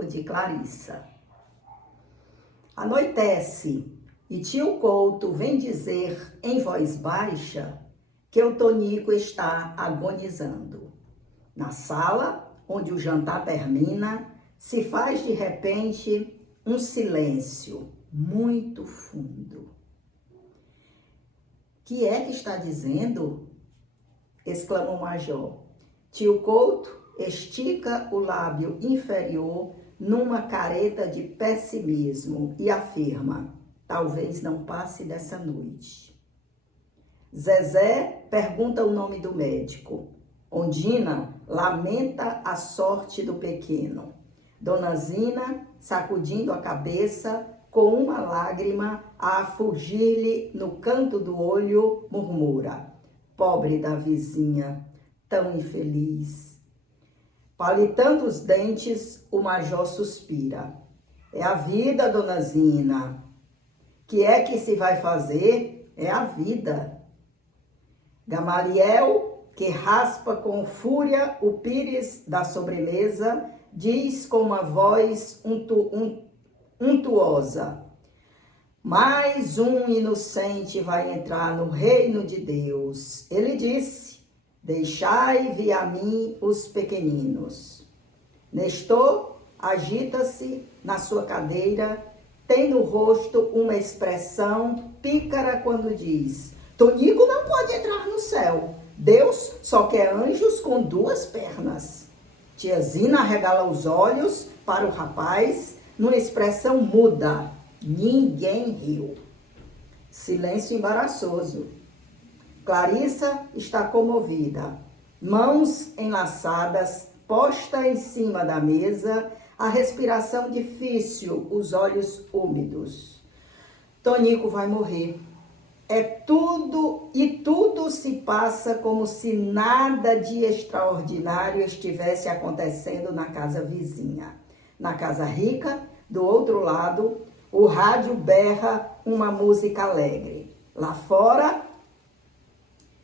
Tônico de Clarissa. Anoitece e tio Couto vem dizer em voz baixa que o Tônico está agonizando. Na sala, onde o jantar termina, se faz de repente um silêncio muito fundo. Que é que está dizendo? Exclama o major. Tio Couto estica o lábio inferior numa careta de pessimismo e afirma: talvez não passe dessa noite. Zezé pergunta o nome do médico. Ondina lamenta a sorte do pequeno. Dona Zina, sacudindo a cabeça, com uma lágrima a fugir-lhe no canto do olho, murmura: pobre da vizinha, tão infeliz. Palitando os dentes, o major suspira. É a vida, Dona Zina. Que é que se vai fazer? É a vida. Gamaliel, que raspa com fúria o pires da sobremesa, diz com uma voz untuosa: mais um inocente vai entrar no reino de Deus. Ele disse: deixai vir a mim os pequeninos. Nestor agita-se na sua cadeira, tem no rosto uma expressão pícara quando diz: Tônico não pode entrar no céu. Deus só quer anjos com duas pernas. Tia Zina regala os olhos para o rapaz, numa expressão muda. Ninguém riu. Silêncio embaraçoso. Clarissa está comovida. Mãos enlaçadas, posta em cima da mesa, a respiração difícil, os olhos úmidos. Tônico vai morrer. É tudo, e tudo se passa como se nada de extraordinário estivesse acontecendo na casa vizinha. Na casa rica, do outro lado, o rádio berra uma música alegre. Lá fora,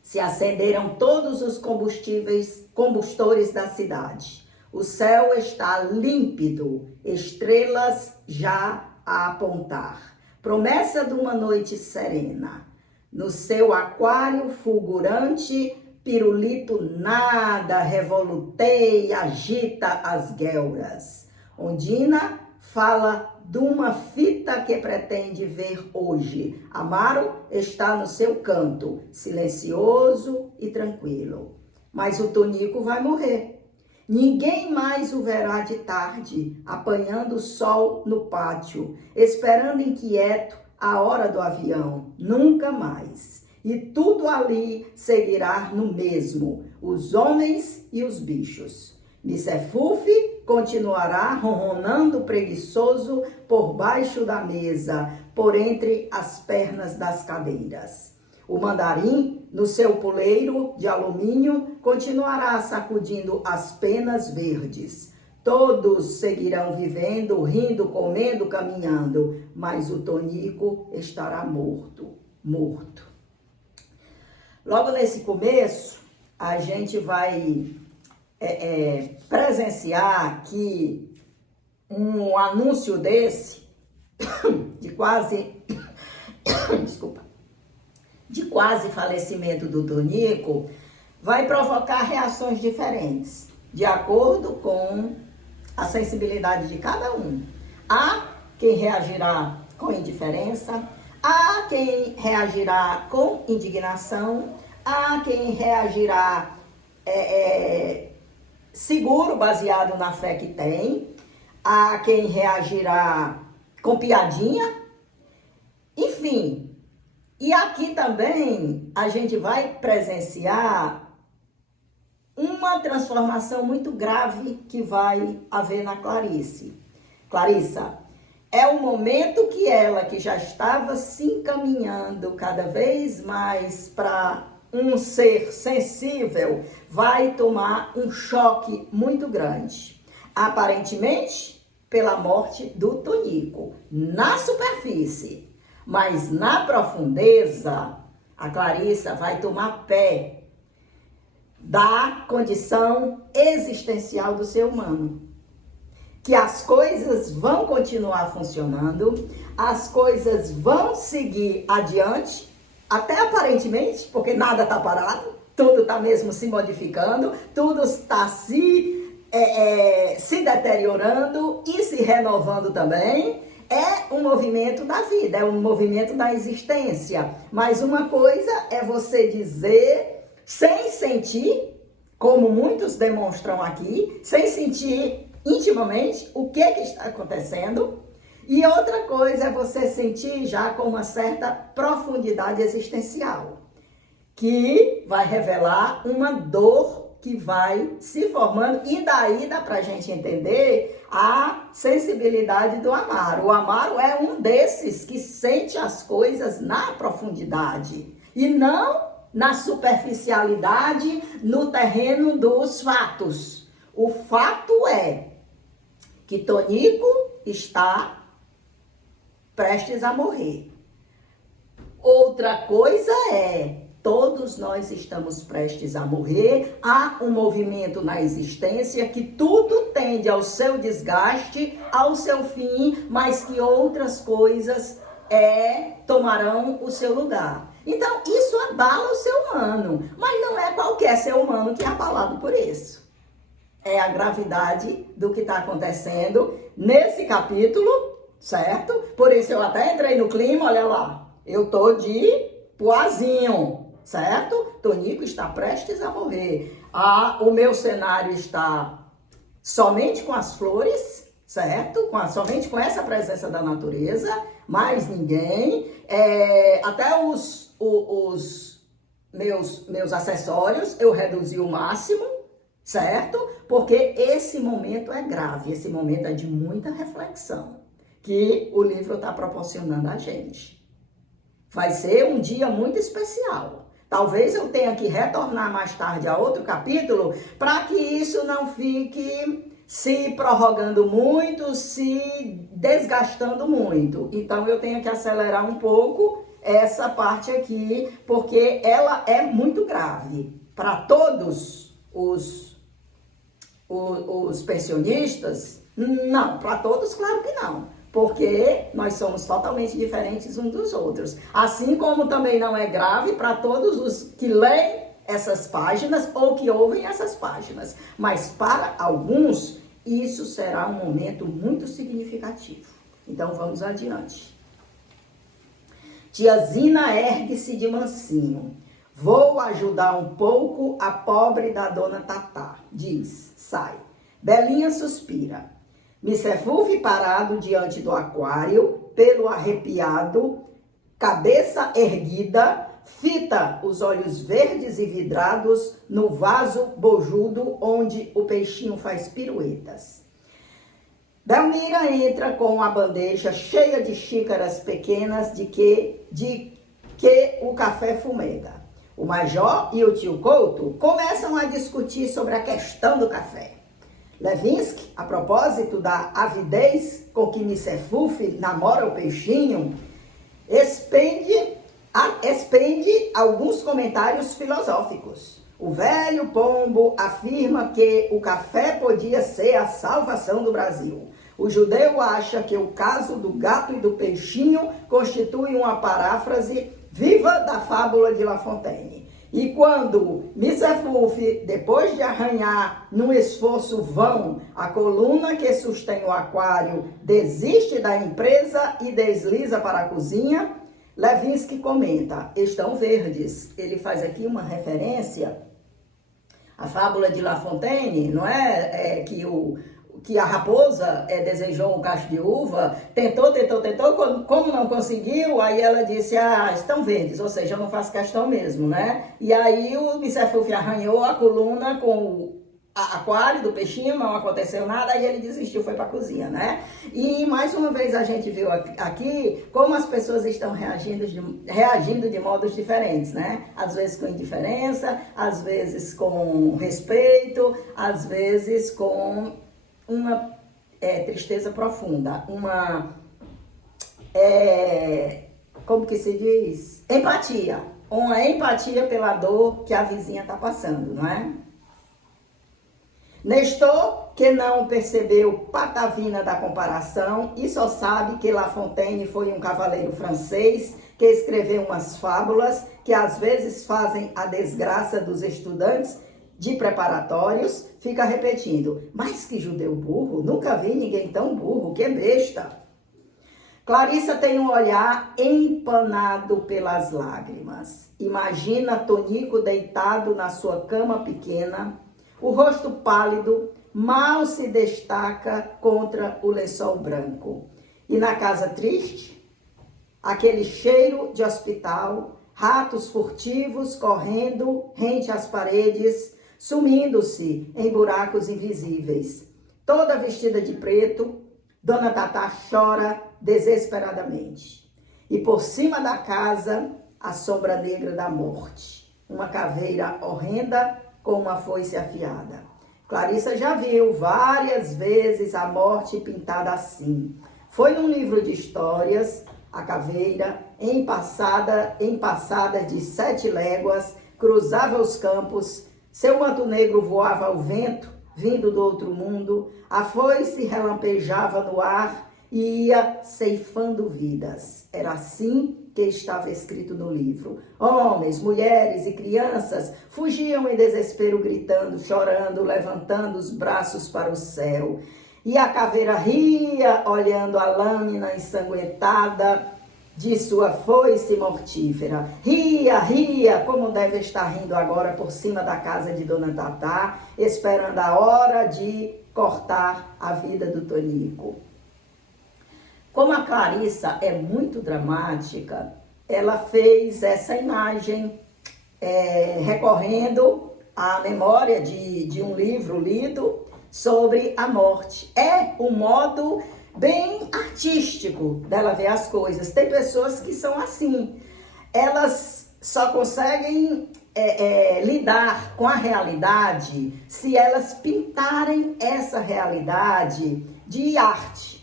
se acenderam todos os combustores da cidade. O céu está límpido, estrelas já a apontar. Promessa de uma noite serena. No seu aquário fulgurante, pirulito nada, revoluteia, agita as guelras. Ondina fala de uma fita que pretende ver hoje. Amaro está no seu canto, silencioso e tranquilo. Mas o Tônico vai morrer. Ninguém mais o verá de tarde, apanhando o sol no pátio, esperando inquieto a hora do avião. Nunca mais. E tudo ali seguirá no mesmo, os homens e os bichos. Missefufe continuará ronronando preguiçoso por baixo da mesa, por entre as pernas das cadeiras. O mandarim, no seu puleiro de alumínio, continuará sacudindo as penas verdes. Todos seguirão vivendo, rindo, comendo, caminhando, mas o Tônico estará morto. Logo nesse começo, a gente vai presenciar que um anúncio desse, de quase falecimento do Tônico, vai provocar reações diferentes, de acordo com a sensibilidade de cada um. Há quem reagirá com indiferença, há quem reagirá com indignação, há quem reagirá seguro, baseado na fé que tem, há quem reagirá com piadinha, enfim. E aqui também a gente vai presenciar uma transformação muito grave que vai haver na Clarissa. É o momento que ela, que já estava se encaminhando cada vez mais para um ser sensível, vai tomar um choque muito grande. Aparentemente, pela morte do Tônico, na superfície. Mas na profundeza, a Clarissa vai tomar pé da condição existencial do ser humano. que as coisas vão continuar funcionando, as coisas vão seguir adiante, até aparentemente, porque nada está parado, tudo está mesmo se modificando, tudo está se deteriorando e se renovando também. É um movimento da vida, é um movimento da existência. Mas uma coisa é você dizer sem sentir, como muitos demonstram aqui, sem sentir intimamente o que está acontecendo. E outra coisa é você sentir já com uma certa profundidade existencial, que vai revelar uma dor que vai se formando, e daí dá pra gente entender a sensibilidade do Amaro. O Amaro é um desses que sente as coisas na profundidade e não na superficialidade, no terreno dos fatos. O fato é que Tonico está prestes a morrer. Outra coisa é, todos nós estamos prestes a morrer, há um movimento na existência que tudo tende ao seu desgaste, ao seu fim, mas que outras coisas tomarão o seu lugar. Então, isso abala o ser humano, mas não é qualquer ser humano que é abalado por isso. É a gravidade do que está acontecendo nesse capítulo, certo? Por isso eu até entrei no clima, olha lá, eu tô de Poazinho, certo? Tonico está prestes a morrer. O meu cenário está somente com as flores, certo? Somente com essa presença da natureza, mais ninguém. Até os meus acessórios eu reduzi o máximo, certo? Porque esse momento é grave, esse momento é de muita reflexão, que o livro está proporcionando a gente. Vai ser um dia muito especial. Talvez eu tenha que retornar mais tarde a outro capítulo para que isso não fique se prorrogando muito, se desgastando muito. Então eu tenho que acelerar um pouco essa parte aqui, porque ela é muito grave para todos os pensionistas. Não, para todos, claro que não. Porque nós somos totalmente diferentes uns dos outros. Assim como também não é grave para todos os que leem essas páginas ou que ouvem essas páginas. Mas para alguns, isso será um momento muito significativo. Então vamos adiante. Tia Zina ergue-se de mansinho. Vou ajudar um pouco a pobre da dona Tatá, diz, sai. Belinha suspira. Micefulfe parado diante do aquário, pelo arrepiado, cabeça erguida, fita os olhos verdes e vidrados no vaso bojudo onde o peixinho faz piruetas. Belmira entra com a bandeja cheia de xícaras pequenas de que o café fumega. O Major e o tio Couto começam a discutir sobre a questão do café. Levinsky, a propósito da avidez com que Micefulfe namora o peixinho, expende alguns comentários filosóficos. O velho pombo afirma que o café podia ser a salvação do Brasil. O judeu acha que o caso do gato e do peixinho constitui uma paráfrase viva da fábula de La Fontaine. E quando Micefulfe, depois de arranhar num esforço vão a coluna que sustém o aquário, desiste da empresa e desliza para a cozinha, Levinsky comenta, estão verdes. Ele faz aqui uma referência à fábula de La Fontaine, não é? Que a raposa desejou um cacho de uva, tentou, como não conseguiu, aí ela disse, estão verdes, ou seja, eu não faço questão mesmo, né? E aí o Micefulfe arranhou a coluna com o aquário do peixinho, não aconteceu nada, aí ele desistiu, foi para a cozinha, né? E mais uma vez a gente viu aqui como as pessoas estão reagindo de modos diferentes, né? Às vezes com indiferença, às vezes com respeito, às vezes com uma tristeza profunda, como que se diz? Empatia. Uma empatia pela dor que a vizinha está passando, não é? Nestor que não percebeu patavina da comparação e só sabe que La Fontaine foi um cavaleiro francês que escreveu umas fábulas que às vezes fazem a desgraça dos estudantes de preparatórios, fica repetindo: mas que judeu burro, nunca vi ninguém tão burro, que besta. Clarissa tem um olhar empanado pelas lágrimas. Imagina Tonico deitado na sua cama pequena, o rosto pálido, mal se destaca contra o lençol branco. E na casa triste, aquele cheiro de hospital, ratos furtivos correndo rente às paredes, sumindo-se em buracos invisíveis. Toda vestida de preto, Dona Tatá chora desesperadamente. E por cima da casa, a sombra negra da morte. Uma caveira horrenda com uma foice afiada. Clarissa já viu várias vezes a morte pintada assim. Foi num livro de histórias, a caveira, empassadas de 7 léguas, cruzava os campos, seu manto negro voava ao vento, vindo do outro mundo, a foice relampejava no ar e ia ceifando vidas. Era assim que estava escrito no livro. Homens, mulheres e crianças fugiam em desespero, gritando, chorando, levantando os braços para o céu. E a caveira ria, olhando a lâmina ensanguentada de sua foice mortífera. Ria, ria, como deve estar rindo agora por cima da casa de Dona Tatá, esperando a hora de cortar a vida do Tonico. Como a Clarissa é muito dramática, ela fez essa imagem recorrendo à memória de um livro lido sobre a morte. É um modo bem artístico dela ver as coisas. Tem pessoas que são assim, elas só conseguem lidar com a realidade se elas pintarem essa realidade de arte,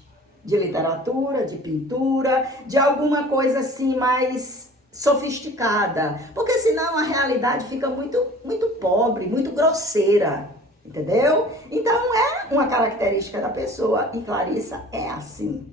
de literatura, de pintura, de alguma coisa assim mais sofisticada, porque senão a realidade fica muito pobre, muito grosseira. Entendeu? Então é uma característica da pessoa e Clarissa é assim.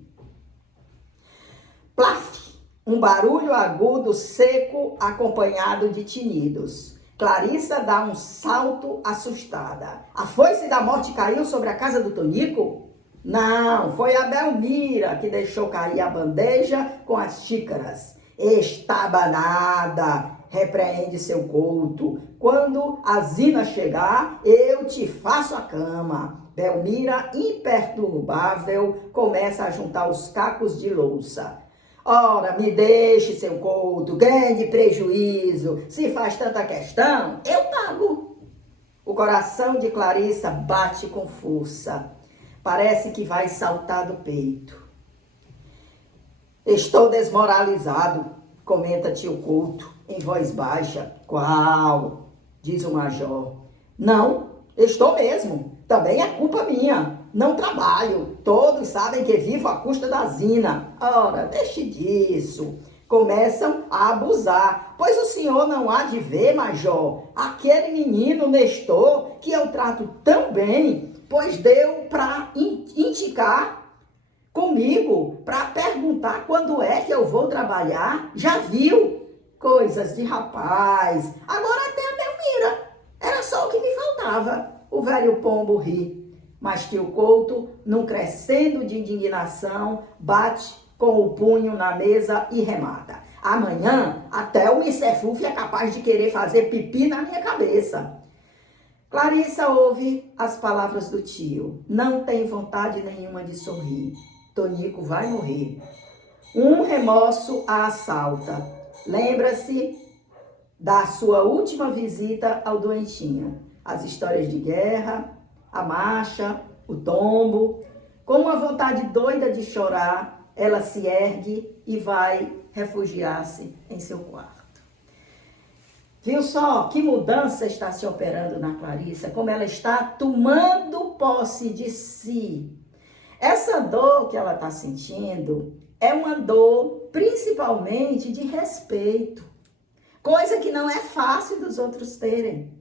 Plaf! Um barulho agudo, seco, acompanhado de tinidos. Clarissa dá um salto assustada. A foice da morte caiu sobre a casa do Tonico? Não, foi a Belmira que deixou cair a bandeja com as xícaras. Estabanada! Repreende seu couto. Quando a Zina chegar, eu te faço a cama. Belmira, imperturbável, começa a juntar os cacos de louça. Ora, me deixe, seu couto, grande prejuízo. Se faz tanta questão, eu pago. O coração de Clarissa bate com força. Parece que vai saltar do peito. Estou desmoralizado, comenta tio Couto em voz baixa. Qual? Diz o major. Não, estou mesmo. Também é culpa minha. Não trabalho. Todos sabem que vivo à custa da Zina. Ora, deixe disso. Começam a abusar. Pois o senhor não há de ver, major, aquele menino Nestor, que eu trato tão bem, pois deu para indicar comigo, para perguntar quando é que eu vou trabalhar. Já viu? Coisas de rapaz. Agora até a Belmira. Era só o que me faltava. O velho pombo ri. Mas tio Couto, num crescendo de indignação, bate com o punho na mesa e remata. Amanhã, até o Micefuf é capaz de querer fazer pipi na minha cabeça. Clarissa ouve as palavras do tio. Não tem vontade nenhuma de sorrir. Tonico vai morrer. Um remorso a assalta. Lembra-se da sua última visita ao doentinho. As histórias de guerra, a marcha, o tombo. Com uma vontade doida de chorar, ela se ergue e vai refugiar-se em seu quarto. Viu só que mudança está se operando na Clarissa? Como ela está tomando posse de si. Essa dor que ela está sentindo é uma dor principalmente de respeito. Coisa que não é fácil dos outros terem.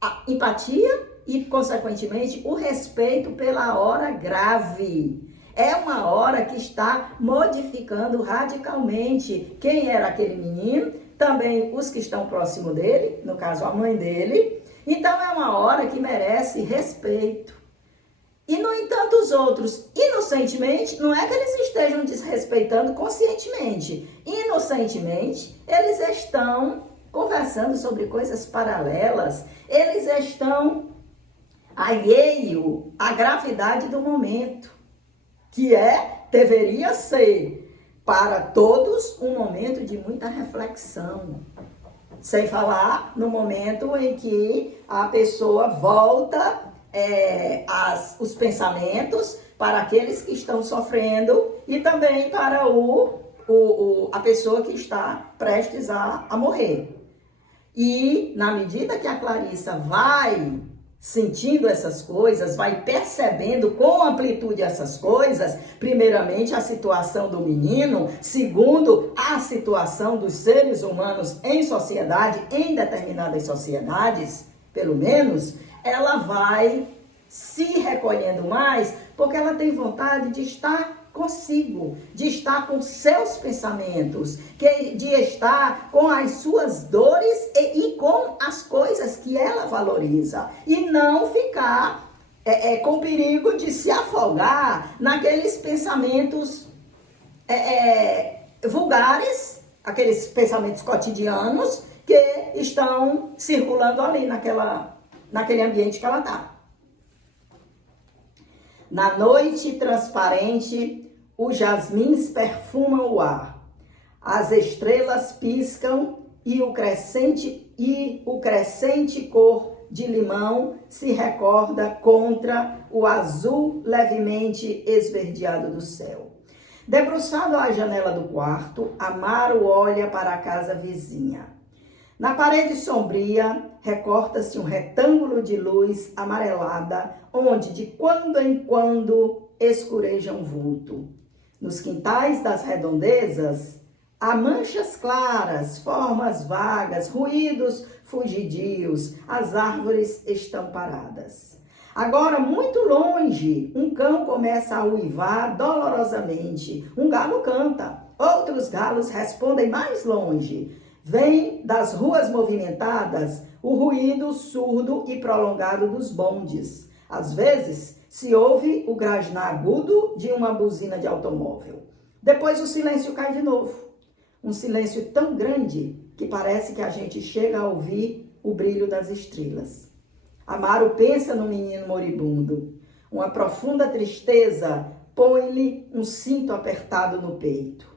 A empatia e, consequentemente, o respeito pela hora grave. É uma hora que está modificando radicalmente quem era aquele menino, também os que estão próximo dele, no caso a mãe dele. Então é uma hora que merece respeito. E, no entanto, os outros, inocentemente, não é que eles estejam desrespeitando conscientemente. Inocentemente, eles estão conversando sobre coisas paralelas, eles estão alheios à gravidade do momento, que deveria ser para todos um momento de muita reflexão. Sem falar no momento em que a pessoa volta os pensamentos para aqueles que estão sofrendo e também para a pessoa que está prestes a morrer. E na medida que a Clarissa vai sentindo essas coisas, vai percebendo com amplitude essas coisas, primeiramente a situação do menino, segundo a situação dos seres humanos em sociedade, em determinadas sociedades, pelo menos, ela vai se recolhendo mais, porque ela tem vontade de estar consigo, de estar com seus pensamentos, de estar com as suas dores e com as coisas que ela valoriza. E não ficar com perigo de se afogar naqueles pensamentos vulgares, aqueles pensamentos cotidianos que estão circulando ali naquele ambiente que ela está. Na noite transparente, os jasmins perfumam o ar. As estrelas piscam e o crescente cor de limão se recorda contra o azul levemente esverdeado do céu. Debruçado à janela do quarto, Amaro olha para a casa vizinha. Na parede sombria, recorta-se um retângulo de luz amarelada, onde de quando em quando escureja um vulto. Nos quintais das redondezas, há manchas claras, formas vagas, ruídos fugidios, as árvores estão paradas. Agora, muito longe, um cão começa a uivar dolorosamente. Um galo canta, outros galos respondem mais longe. Vem das ruas movimentadas o ruído surdo e prolongado dos bondes. Às vezes, se ouve o grajinar agudo de uma buzina de automóvel. Depois o silêncio cai de novo. Um silêncio tão grande que parece que a gente chega a ouvir o brilho das estrelas. Amaro pensa no menino moribundo. Uma profunda tristeza põe-lhe um cinto apertado no peito.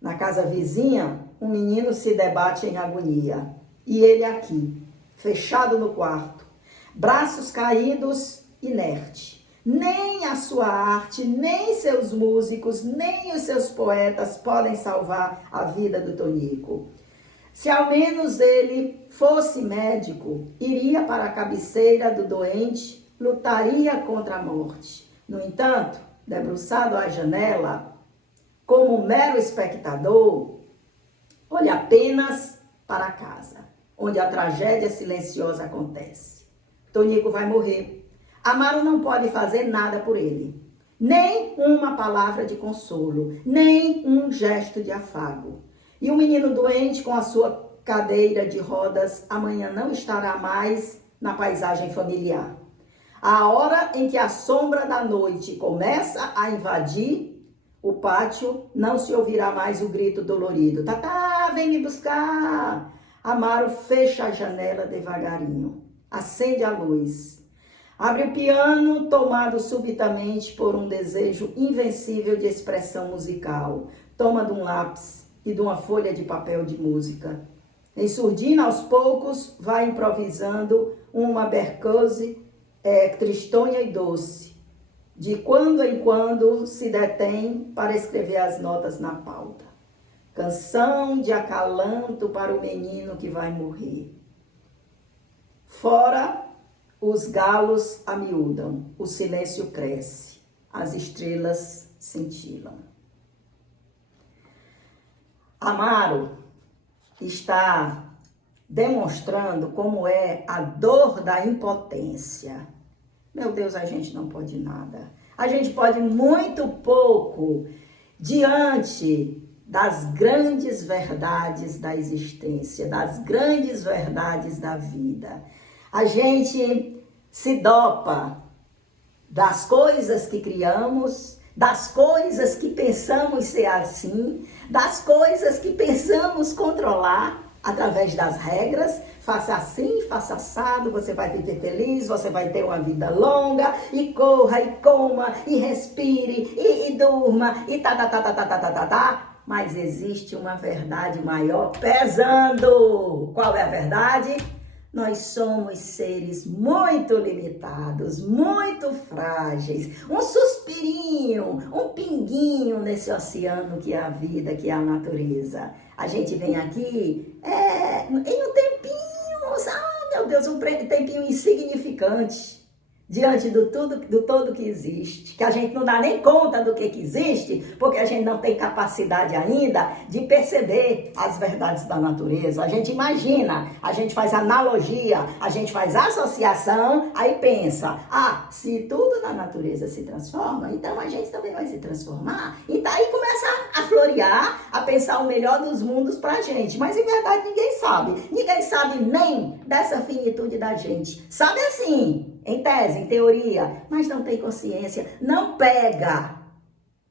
Na casa vizinha, um menino se debate em agonia. E ele aqui, fechado no quarto, braços caídos, inerte. Nem a sua arte, nem seus músicos, nem os seus poetas podem salvar a vida do Tonico. Se ao menos ele fosse médico, iria para a cabeceira do doente, lutaria contra a morte. No entanto, debruçado à janela, como mero espectador, olha apenas para a casa, onde a tragédia silenciosa acontece. Tonico vai morrer. Amaro não pode fazer nada por ele. Nem uma palavra de consolo, nem um gesto de afago. E o menino doente com a sua cadeira de rodas amanhã não estará mais na paisagem familiar. A hora em que a sombra da noite começa a invadir o pátio, não se ouvirá mais o grito dolorido. Tatá, vem me buscar! Amaro fecha a janela devagarinho, acende a luz. Abre o piano, tomado subitamente por um desejo invencível de expressão musical. Toma de um lápis e de uma folha de papel de música. Em surdina, aos poucos, vai improvisando uma berceuse tristonha e doce. De quando em quando se detém para escrever as notas na pauta. Canção de acalanto para o menino que vai morrer. Fora, os galos amiúdam, o silêncio cresce, as estrelas cintilam. Amaro está demonstrando como é a dor da impotência. Meu Deus, a gente não pode nada. A gente pode muito pouco diante das grandes verdades da existência, das grandes verdades da vida. A gente se dopa das coisas que criamos, das coisas que pensamos ser assim, das coisas que pensamos controlar através das regras. Faça assim, faça assado, você vai viver feliz, você vai ter uma vida longa, e corra, e coma, e respire, e durma, e tá. Mas existe uma verdade maior pesando. Qual é a verdade? Nós somos seres muito limitados, muito frágeis. Um suspirinho, um pinguinho nesse oceano que é a vida, que é a natureza. A gente vem aqui em um tempinho, meu Deus, um tempinho insignificante diante do todo que existe, que a gente não dá nem conta do que existe, porque a gente não tem capacidade ainda de perceber as verdades da natureza. A gente imagina, a gente faz analogia, a gente faz associação, aí pensa, se tudo na natureza se transforma, então a gente também vai se transformar. E daí começa a florear, a pensar o melhor dos mundos pra gente. Mas em verdade ninguém sabe nem dessa finitude da gente. Sabe assim, em tese, em teoria, mas não tem consciência, não pega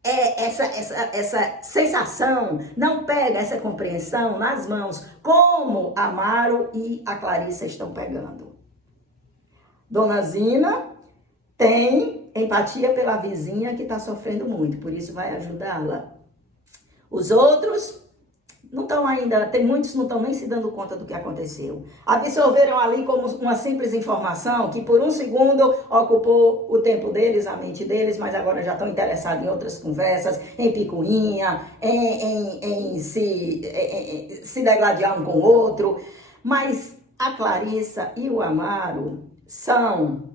essa sensação, não pega essa compreensão nas mãos, como Amaro e a Clarissa estão pegando. Dona Zina tem empatia pela vizinha que está sofrendo muito, por isso vai ajudá-la. Os outros não estão ainda, tem muitos não estão nem se dando conta do que aconteceu. Absorveram ali como uma simples informação que por um segundo ocupou o tempo deles, a mente deles, mas agora já estão interessados em outras conversas, em picuinha, em se degladiar um com o outro. Mas a Clarissa e o Amaro são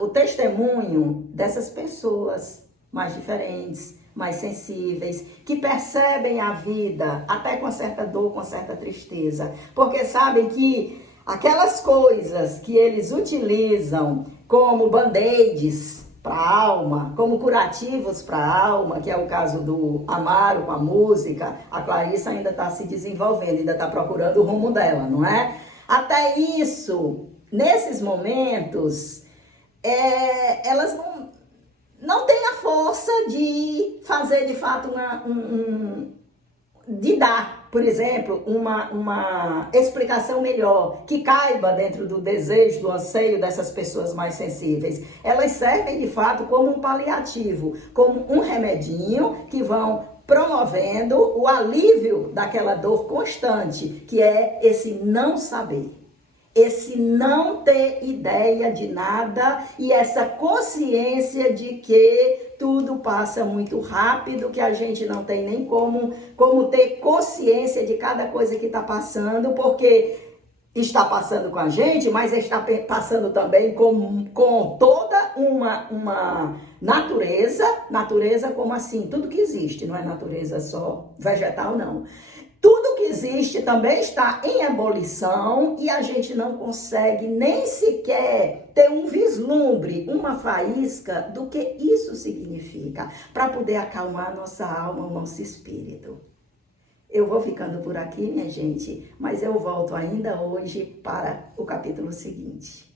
o testemunho dessas pessoas mais diferentes, mais sensíveis, que percebem a vida até com certa dor, com certa tristeza, porque sabem que aquelas coisas que eles utilizam como band-aids para a alma, como curativos para a alma, que é o caso do Amaro com a música, a Clarissa ainda está se desenvolvendo, ainda está procurando o rumo dela, não é? Até isso, nesses momentos, elas não tem a força de fazer, de fato, de dar, por exemplo, uma explicação melhor, que caiba dentro do desejo, do anseio dessas pessoas mais sensíveis. Elas servem, de fato, como um paliativo, como um remedinho que vão promovendo o alívio daquela dor constante, que é esse não saber. Esse não ter ideia de nada e essa consciência de que tudo passa muito rápido, que a gente não tem nem como ter consciência de cada coisa que está passando, porque está passando com a gente, mas está passando também com toda uma natureza como assim, tudo que existe, não é natureza só vegetal, não. Tudo que existe também está em ebulição e a gente não consegue nem sequer ter um vislumbre, uma faísca do que isso significa, para poder acalmar a nossa alma, o nosso espírito. Eu vou ficando por aqui, minha gente, mas eu volto ainda hoje para o capítulo seguinte.